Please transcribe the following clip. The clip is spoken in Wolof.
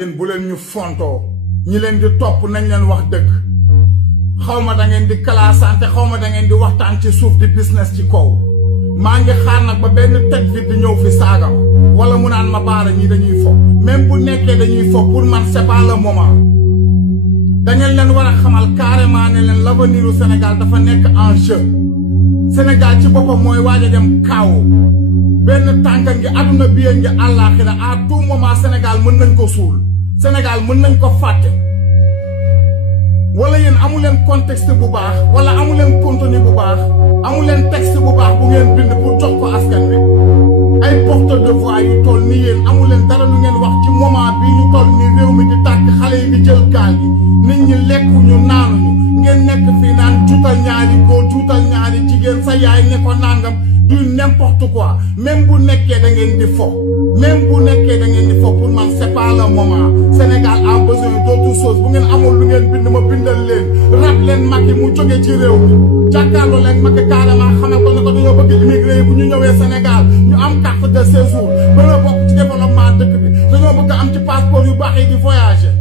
yéen bu leen ñu fontoo ñi leen di topp nañ leen wax dëgg xawma da ngeen di classante xawma da ngeen di waxtaan ci suuf di business ci kaw maa ngi xaar nag ba benn teg fi di ñëw fi saagam wala mu naan ma baara ñi dañuy fo même bu nekkee dañuy fo pour man c'est pas le moment da ngeen leen war a xamal carrément ne leen l'avenir du Sénégal dafa nekk en jeu Sénégal ci boppam mooy waaj a dem kaaw benn tànka ngi aduna bi ngi àllaaxira à tout moment Sénégal mën nañ ko suul Sénégal mën nañ ko fàtte wala yéen amu leen contexte bu baax wala amu leen contenu bu baax amu leen texte bu baax bu ngeen bind pour jox ko askan wi ay porteur de voix yu toll ni yéen amu leen dara lu ngeen wax ci moment bii ñu toll ni réew mi di tàkk xale yi di jël gaal gi nit ñi lekkuñu naanuñu ngeen nekk fii naan juutal ñaari góor juutal ñaari jigéen sa yaay ne ko nangam du n'importe quoi même bu nekkee da ngeen di fo même bu nekkee da ngeen di fo pour man c'est pas le moment Sénégal a besoin d'autre chose bu ngeen amul lu ngeen bind ma bindal leen rab leen Macky mu jóge ci réew mi jàkkaarloo leen Macky carrément xamal ko ne ko dañoo bëgg immigré yi bu ñu ñëwee Sénégal ñu am carte de séjour ba nga bokk ci développement dëkk bi dañoo bëgg am ci passeport yu baax yi di voyager